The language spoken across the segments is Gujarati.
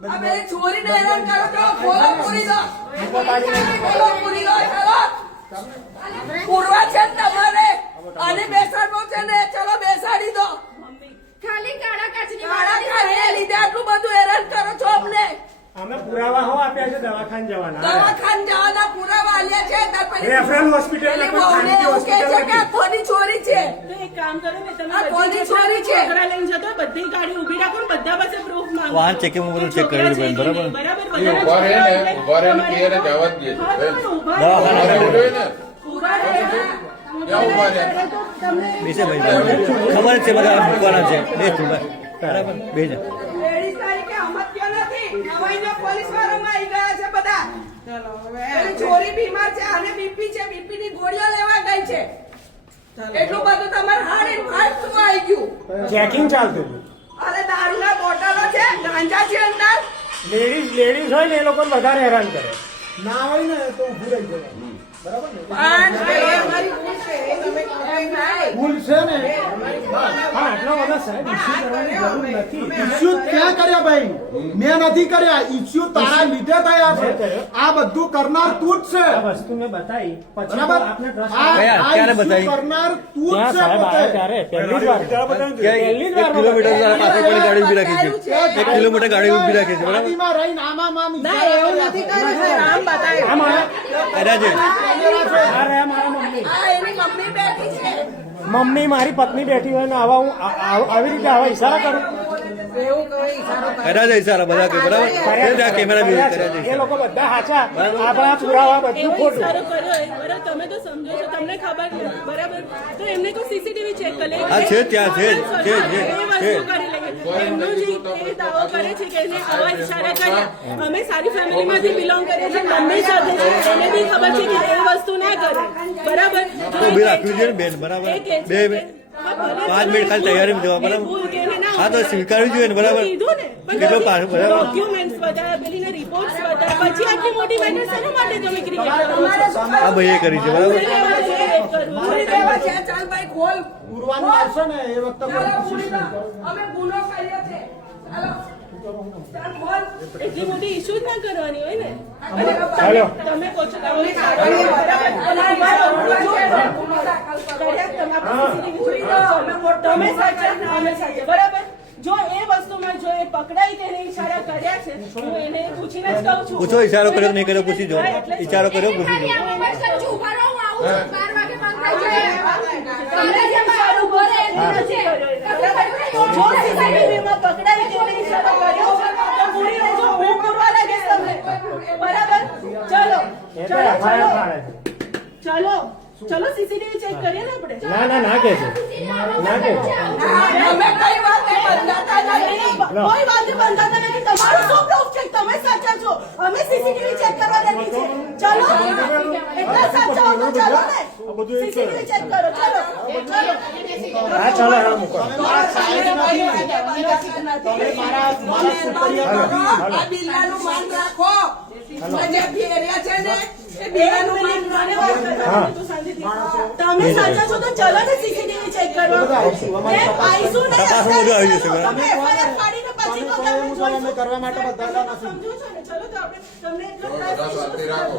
છોરીને હેરાન કરો છો ખોલો પૂરી દો ખોલો પૂરી દો ચલો પૂરવા છે ને તમારે? અને બેસાડવો છે ને? ચલો બેસાડી દો. ખાલી કાળા કાચની માળા લીધે આટલું બધું હેરાન કરો છો અમને. અમે પુરાવા દવાખાને જવાના દવાખાને જવાના પુરાવા આલ્યા છે રેફરલ હોસ્પિટલ છે કે કોની ચોરી છે. તો એક કામ કરો ને તમે આ કોની ચોરી છે? ઘરે લઈને જતો બધી ગાડી ઊભી રાખો ને બધા પાસે પ્રૂફ માંગો. વાહન ચેકિંગ બધું check છોકરા કરેલું છે બેન, કે બરાબર? બરાબર બધાના રહે ને, ઊભા રહે ને તમારે- ક્યારે જવા દે. દવાખાના રહો. ઉડે ને ઊભા રહ્યા? તો ભાઈ ખબર છે બધા મૂકવાના છે. બે બરાબર. બે જ તારીખે અમત્ય નથી? પોલીસ વાળામાં બધા પેલી છોરી બીમાર છે અને બીપી છે બીપી ની ગોળીઓ લેવા ગઈ છે. એટલું બધું તમારે હાડી હાડ શું આવી ગયું? ચેકિંગ ચાલતું અરે દારૂના બોટલો છે ગાંજા છે અંદર. લેડીઝ લેડીઝ હોય ને એ લોકો વધારે હેરાન કરે. ના હોય ને તો ઉભું રહી જવાય બરાબર ને પણ એ અમારી ભૂલ છે એમ નહીં. ભૂલ છે ને? હા આટલા બધા સાહેબ ઇસ્યુ કરવાની જરૂર નથી. ઇસ્યુ ક્યાં કર્યા ભાઈ? મેં નથી કર્યા. ઇસ્યુ તારા લીધે થયા છે. આ બધું કરનાર તું જ છે. આ વસ્તુ મેં બતાવી. પછી આપને trust આ કયા? આ ક્યારે issue બતાવી? કરનાર તું જ છે સાહેબ આવ્યા પોતે. ત્યારે પહેલી વાર. પહેલી જ કિલોમીટર પાસે ગાડી ઊભી રાખી છે. એક કિલોમીટર ગાડી ઊભી રાખી છે બરાબર? આમાં આમ ના એવું નથી કર્યું છે રામ બતાવ્યું મમ્મી. આ એની મમ્મી બેઠી છે. મમ્મી મારી પત્ની બેઠી હોય ને આવા હું આવી રીતે આવા ઈશારા કરું? કર્યા છે ઈશારા બધા કે બરાબર? કેમેરા બી કર્યા છે. એ લોકો બધા સાચા આપણા પુરાવા બધું ખોટું. ઈશારો કર્યો હોય, બરાબર તમે તો સમજો છો તમને ખબર બરાબર. તો એમને કોઈ સીસીટીવી ચેક કરે હા, છે ત્યાં, છે છે જ, છે જ, એ છે. વસ્તુ કરી લઈએ એમનો જે દાવો કરે છે કે એને આવા ઈશારા કર્યા. અમે સારી ફેમિલીમાંથી બિલોંગ કરીએ છીએ. મમ્મી સાથે છે એને બી ખબર છે કે એ વસ્તુ ના કરે. બરાબર? તો ઊભી રાખવી બેન બરાબર. એ કહે છે બે કે- બે હા, ભલે પાંચ મિનિટ ખાલી તૈયારીમાં જવા, બરાબર? હા, તો સ્વીકારવી જોઈએ ને, બરાબર? કીધું ને પણ કેટલો? ડોક્યુમેન્ટ્સ બતાવ્યા પેલીને રિપોર્ટ્સ બતાવ્યા પછી આટલી મોટી મહેનત શેના માટે તમે ક્રિએટ આ ભાઈએ કરી છે બરાબર? પૂરી દેવા છે. ચાલ ભાઈ ખોલ. ઉરવાનું આવશે ને એ વખતે. અમે ગુનો કર્યો છે. ચાલો. એટલી મોટી ઇશ્યુ જ ના કરવાની હોય ને? તમે કહો છો તમે સાચા અમે સાચા. બરાબર? જો એ વસ્તુમાં જો એ પકડાઈ કે એને ઈશારા કર્યા છે હું એને પૂછીને જ કહું છું. પૂછો ઈશારો કર્યો નહીં કર્યો પૂછી જો ઈચારો ઈશારો કર્યો પૂછી જો આ મોબાઈલ કરું છું, ઉભા રહો, હું આવું છું. બાર વાગે બંધ થઈ જાય. તમને જેમ સારું બોલે એમ નથી કર્યો. જો સીસીટીવીમાં પકડાઈ કે એને ઈશારો કર્યો છે, તો પૂરી લેજો હું પૂરવા લાગીશ તમને બરાબર ચલો એ તો ચલો FIR ચલો ફાડે છે ચલો ચલો સીસીટીવી ચેક કરીએ ને આપણે ના ના ના કે છે ના કે છે અમે કઈ વાતે બંધાતા નથી કોઈ વાતે બંધાતા નથી તમારું શું પ્રૂફ છે કે તમે સાચા છો અમે સીસીટીવી ચેક કરવા દેતી છે ચલો ચલો ને. સીસીટીવી ચેક કરો ચલો હા ચાલો હા મૂકો. આ બિલ્લાનું માન રાખો. જે ભેર્યા છે ને એ બિલ્લાનું માન મને. રાખો. વાત કરવાની તું શાંતિથી. તમે સાચા છો તો ચલો ને સીસીટીવી ચેક કરવા આઈશું ને બધું? તમે પછી તો તમે માટે બધા તમે તો સમજો છો ને ચલો તો આપણે તમને એટલો બધા રાખો.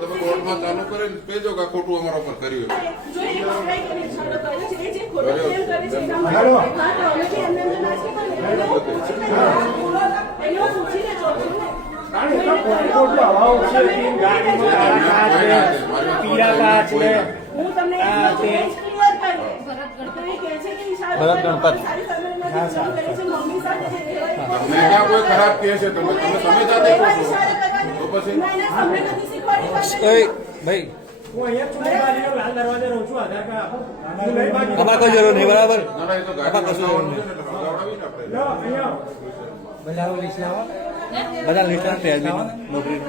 કરી. તમે કોર્ટમાં ચાલુ કરીને કહેજો કે આ ખોટું અમારા ઉપર કર્યું કે કરે ના કે ખોટું કે ભરત ગણપત. કરે ક્યાં કોઈ ખરાબ કહે છે તમે તમે તમે જાતે કહો છો તો પછી? ના, એને તમને નથી શીખવાડી પાસે. ભાઈ. અમારે કોઈ જરૂર નહીં બરાબર? ગાડી કશું જરૂર નહીં. છે ને એટલે વસાવડાવીને આપણે. લો, અહીંયા આવો. બધા લિસ્ટ નોકરી